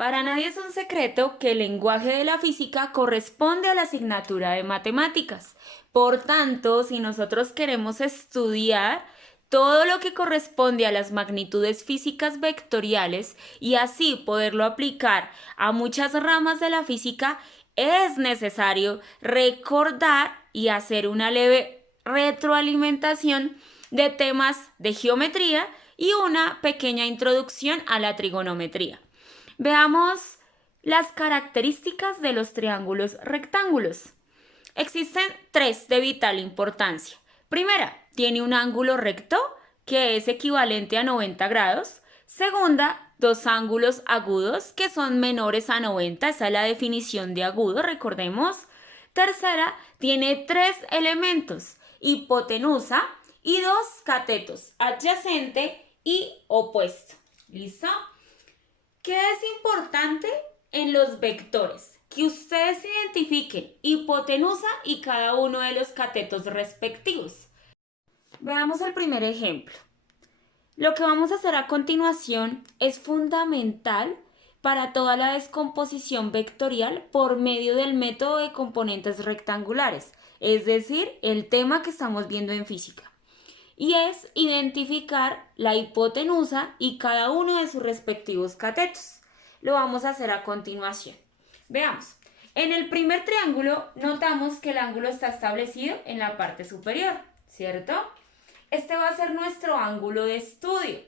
Para nadie es un secreto que el lenguaje de la física corresponde a la asignatura de matemáticas. Por tanto, si nosotros queremos estudiar todo lo que corresponde a las magnitudes físicas vectoriales y así poderlo aplicar a muchas ramas de la física, es necesario recordar y hacer una leve retroalimentación de temas de geometría y una pequeña introducción a la trigonometría. Veamos las características de los triángulos rectángulos. Existen tres de vital importancia. Primera, tiene un ángulo recto que es equivalente a 90 grados. Segunda, dos ángulos agudos que son menores a 90. Esa es la definición de agudo, recordemos. Tercera, tiene tres elementos, hipotenusa y dos catetos, adyacente y opuesto. ¿Listo? ¿Qué es importante en los vectores? Que ustedes identifiquen hipotenusa y cada uno de los catetos respectivos. Veamos el primer ejemplo. Lo que vamos a hacer a continuación es fundamental para toda la descomposición vectorial por medio del método de componentes rectangulares, es decir, el tema que estamos viendo en física. Y es identificar la hipotenusa y cada uno de sus respectivos catetos. Lo vamos a hacer a continuación. Veamos. En el primer triángulo notamos que el ángulo está establecido en la parte superior, ¿cierto? Este va a ser nuestro ángulo de estudio.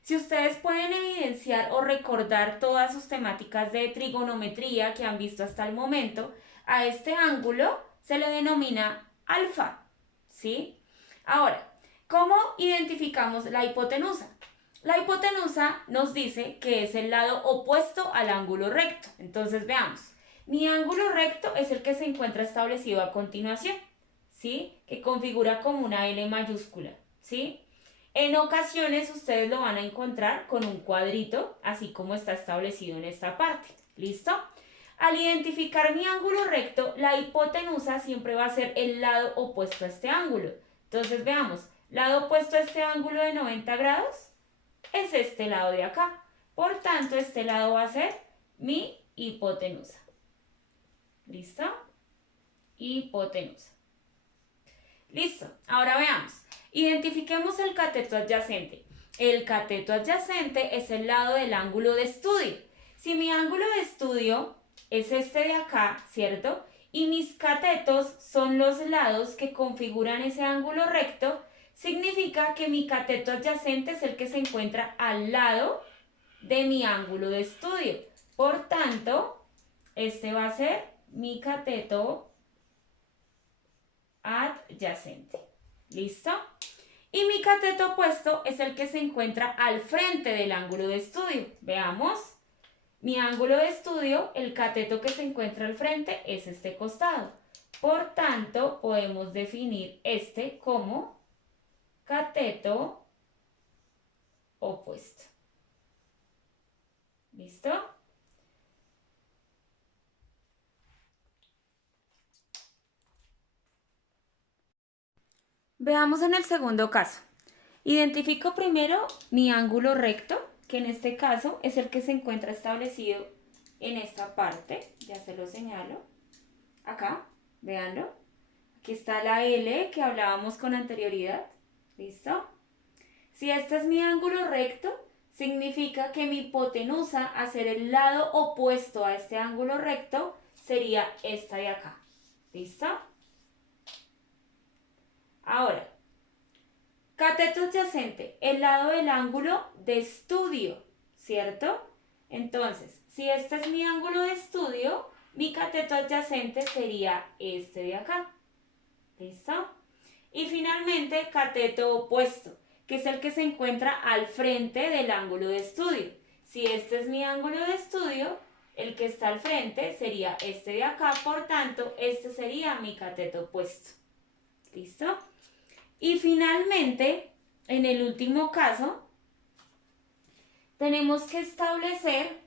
Si ustedes pueden evidenciar o recordar todas sus temáticas de trigonometría que han visto hasta el momento, a este ángulo se le denomina alfa, ¿sí? Ahora, ¿cómo identificamos la hipotenusa? La hipotenusa nos dice que es el lado opuesto al ángulo recto. Entonces veamos, mi ángulo recto es el que se encuentra establecido a continuación, ¿sí? Que configura como una L mayúscula, ¿sí? En ocasiones ustedes lo van a encontrar con un cuadrito, así como está establecido en esta parte. ¿Listo? Al identificar mi ángulo recto, la hipotenusa siempre va a ser el lado opuesto a este ángulo. Entonces veamos, lado opuesto a este ángulo de 90 grados es este lado de acá. Por tanto, este lado va a ser mi hipotenusa. ¿Listo? Hipotenusa. Listo. Ahora veamos. Identifiquemos el cateto adyacente. El cateto adyacente es el lado del ángulo de estudio. Si mi ángulo de estudio es este de acá, ¿cierto? Y mis catetos son los lados que configuran ese ángulo recto, significa que mi cateto adyacente es el que se encuentra al lado de mi ángulo de estudio. Por tanto, este va a ser mi cateto adyacente. ¿Listo? Y mi cateto opuesto es el que se encuentra al frente del ángulo de estudio. Veamos. Mi ángulo de estudio, el cateto que se encuentra al frente es este costado. Por tanto, podemos definir este como cateto opuesto. ¿Listo? Veamos en el segundo caso. Identifico primero mi ángulo recto, que en este caso es el que se encuentra establecido en esta parte. Ya se lo señalo. Acá, véanlo. Aquí está la L que hablábamos con anterioridad. ¿Listo? Si este es mi ángulo recto, significa que mi hipotenusa a ser el lado opuesto a este ángulo recto sería esta de acá. ¿Listo? Ahora, cateto adyacente, el lado del ángulo de estudio, ¿cierto? Entonces, si este es mi ángulo de estudio, mi cateto adyacente sería este de acá. ¿Listo? Y finalmente, cateto opuesto, que es el que se encuentra al frente del ángulo de estudio. Si este es mi ángulo de estudio, el que está al frente sería este de acá, por tanto, este sería mi cateto opuesto. ¿Listo? Y finalmente, en el último caso, tenemos que establecer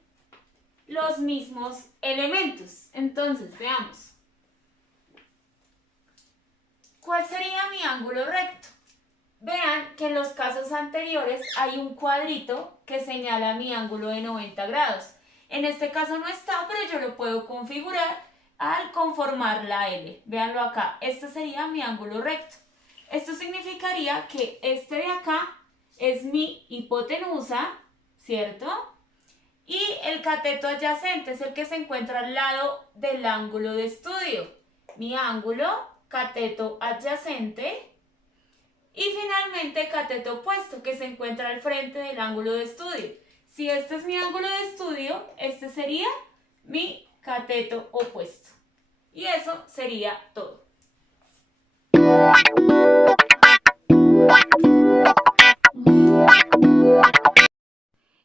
los mismos elementos. Entonces, veamos. ¿Cuál sería mi ángulo recto? Vean que en los casos anteriores hay un cuadrito que señala mi ángulo de 90 grados. En este caso no está, pero yo lo puedo configurar al conformar la L. Véanlo acá, este sería mi ángulo recto. Esto significaría que este de acá es mi hipotenusa, ¿cierto? Y el cateto adyacente es el que se encuentra al lado del ángulo de estudio. Mi ángulo, cateto adyacente. Y finalmente cateto opuesto, que se encuentra al frente del ángulo de estudio. Si este es mi ángulo de estudio, este sería mi cateto opuesto. Y eso sería todo.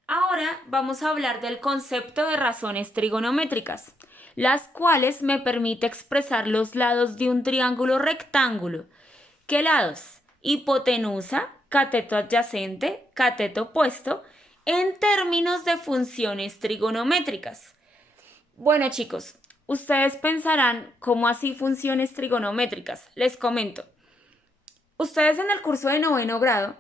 Ahora vamos a hablar del concepto de razones trigonométricas, las cuales me permite expresar los lados de un triángulo rectángulo. ¿Qué lados? Hipotenusa, cateto adyacente, cateto opuesto, en términos de funciones trigonométricas. Bueno, chicos, ustedes pensarán, ¿cómo así funciones trigonométricas? Les comento. Ustedes en el curso de 9º grado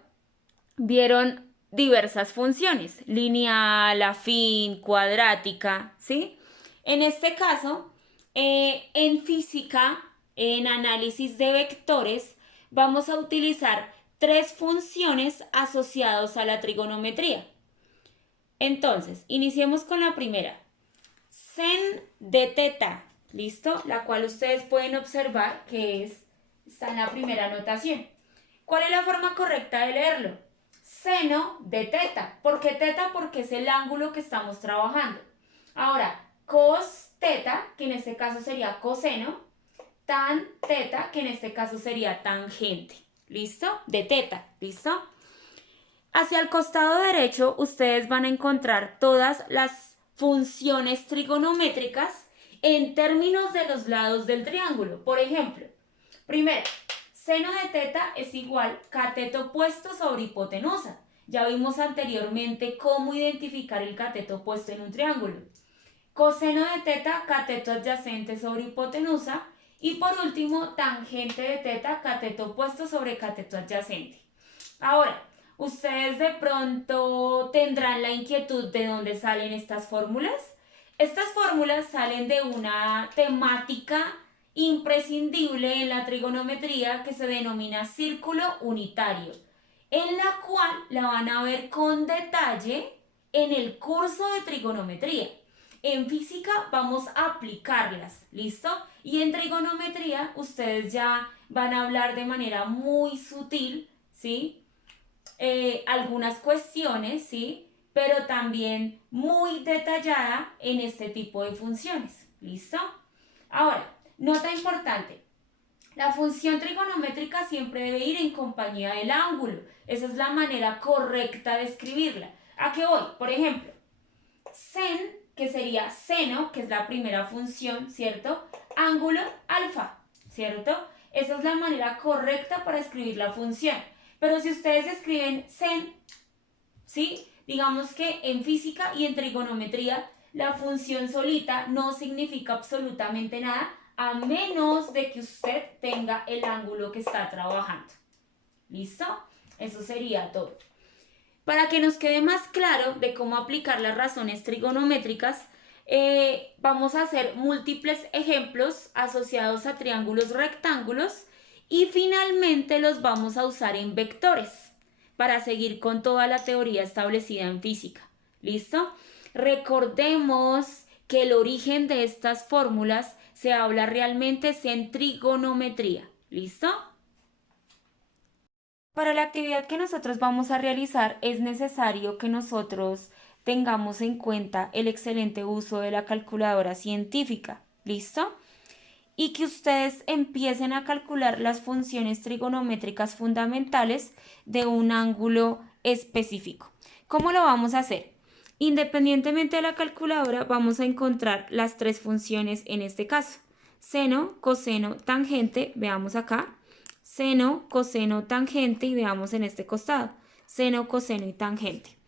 vieron diversas funciones, lineal, afín, cuadrática, ¿sí? En este caso, en física, en análisis de vectores, vamos a utilizar 3 funciones asociadas a la trigonometría. Entonces, iniciemos con la primera. Sen de teta, ¿listo? La cual ustedes pueden observar que está en la primera anotación. ¿Cuál es la forma correcta de leerlo? Seno de teta. ¿Por qué teta? Porque es el ángulo que estamos trabajando. Ahora, cos teta, que en este caso sería coseno, tan teta, que en este caso sería tangente. ¿Listo? De teta, ¿listo? Hacia el costado derecho ustedes van a encontrar todas las funciones trigonométricas en términos de los lados del triángulo. Por ejemplo, primero, seno de teta es igual cateto opuesto sobre hipotenusa. Ya vimos anteriormente cómo identificar el cateto opuesto en un triángulo. Coseno de teta, cateto adyacente sobre hipotenusa. Y por último, tangente de teta, cateto opuesto sobre cateto adyacente. Ahora, ustedes de pronto tendrán la inquietud de dónde salen estas fórmulas. Estas fórmulas salen de una temática imprescindible en la trigonometría que se denomina círculo unitario, en la cual la van a ver con detalle en el curso de trigonometría. En física vamos a aplicarlas, ¿listo? Y en trigonometría ustedes ya van a hablar de manera muy sutil, ¿sí? Algunas cuestiones, ¿sí? Pero también muy detallada en este tipo de funciones, ¿listo? Ahora, nota importante, la función trigonométrica siempre debe ir en compañía del ángulo, esa es la manera correcta de escribirla. ¿A qué voy? Por ejemplo, sen, que sería seno, que es la primera función, ¿cierto? Ángulo alfa, ¿cierto? Esa es la manera correcta para escribir la función. Pero si ustedes escriben sen, ¿sí? Digamos que en física y en trigonometría la función solita no significa absolutamente nada a menos de que usted tenga el ángulo que está trabajando. ¿Listo? Eso sería todo. Para que nos quede más claro de cómo aplicar las razones trigonométricas, vamos a hacer múltiples ejemplos asociados a triángulos rectángulos y finalmente los vamos a usar en vectores para seguir con toda la teoría establecida en física. ¿Listo? Recordemos que el origen de estas fórmulas se habla realmente en trigonometría. ¿Listo? Para la actividad que nosotros vamos a realizar es necesario que nosotros tengamos en cuenta el excelente uso de la calculadora científica. ¿Listo? Y que ustedes empiecen a calcular las funciones trigonométricas fundamentales de un ángulo específico. ¿Cómo lo vamos a hacer? Independientemente de la calculadora, vamos a encontrar las 3 funciones en este caso. Seno, coseno, tangente, veamos acá. Seno, coseno, tangente y veamos en este costado. Seno, coseno y tangente.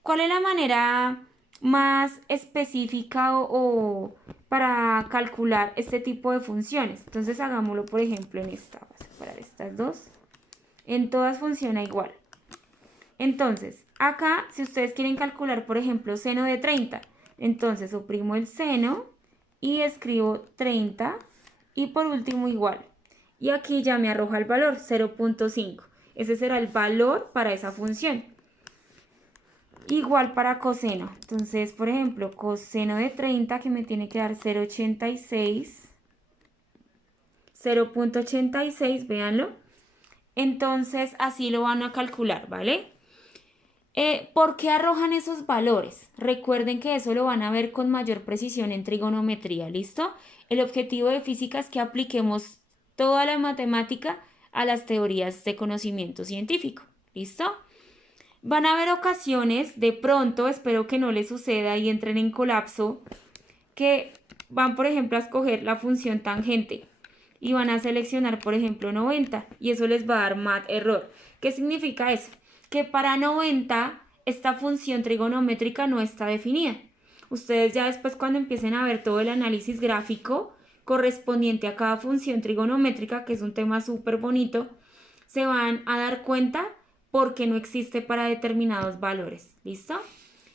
¿Cuál es la manera más específica o para calcular este tipo de funciones? Entonces hagámoslo, por ejemplo, en esta. Vamos a separar estas dos. En todas funciona igual. Entonces, acá, si ustedes quieren calcular, por ejemplo, seno de 30, Entonces oprimo el seno y escribo 30 y por último igual. Y aquí ya me arroja el valor, 0.5. Ese será el valor para esa función. Igual para coseno. Entonces, por ejemplo, coseno de 30 que me tiene que dar 0.86. 0.86, véanlo. Entonces, así lo van a calcular, ¿vale? ¿Por qué arrojan esos valores? Recuerden que eso lo van a ver con mayor precisión en trigonometría, ¿listo? El objetivo de física es que apliquemos toda la matemática a las teorías de conocimiento científico, ¿listo? Van a haber ocasiones, de pronto, espero que no les suceda y entren en colapso, que van, por ejemplo, a escoger la función tangente y van a seleccionar, por ejemplo, 90 y eso les va a dar mat error. ¿Qué significa eso? Que para 90 esta función trigonométrica no está definida. Ustedes ya después cuando empiecen a ver todo el análisis gráfico correspondiente a cada función trigonométrica, que es un tema súper bonito, se van a dar cuenta porque no existe para determinados valores. ¿Listo?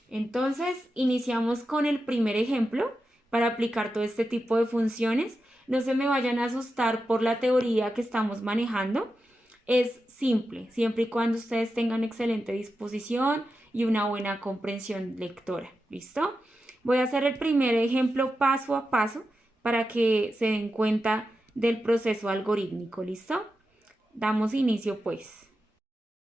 Entonces, iniciamos con el primer ejemplo para aplicar todo este tipo de funciones. No se me vayan a asustar por la teoría que estamos manejando. Es simple, siempre y cuando ustedes tengan excelente disposición y una buena comprensión lectora. ¿Listo? Voy a hacer el primer ejemplo paso a paso para que se den cuenta del proceso algorítmico. ¿Listo? Damos inicio pues.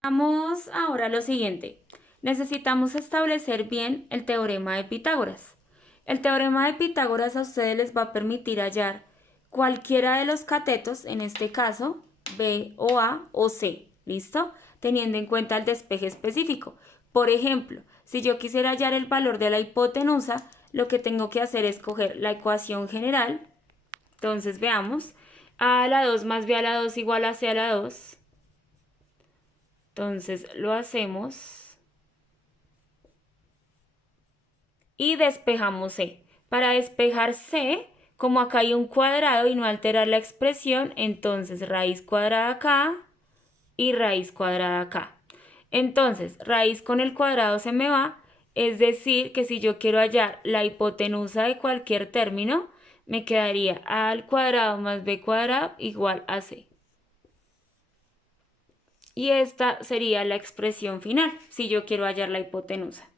Vamos ahora a lo siguiente. Necesitamos establecer bien el teorema de Pitágoras. El teorema de Pitágoras a ustedes les va a permitir hallar cualquiera de los catetos, en este caso B o A o C, ¿listo? Teniendo en cuenta el despeje específico. Por ejemplo, si yo quisiera hallar el valor de la hipotenusa, lo que tengo que hacer es coger la ecuación general. Entonces veamos, A a la 2 más B a la 2 igual a C a la 2. Entonces lo hacemos y despejamos C. Para despejar C, como acá hay un cuadrado y no alterar la expresión, entonces raíz cuadrada acá y raíz cuadrada acá. Entonces, raíz con el cuadrado se me va, es decir, que si yo quiero hallar la hipotenusa de cualquier término, me quedaría A al cuadrado más B cuadrado igual a C. Y esta sería la expresión final, si yo quiero hallar la hipotenusa.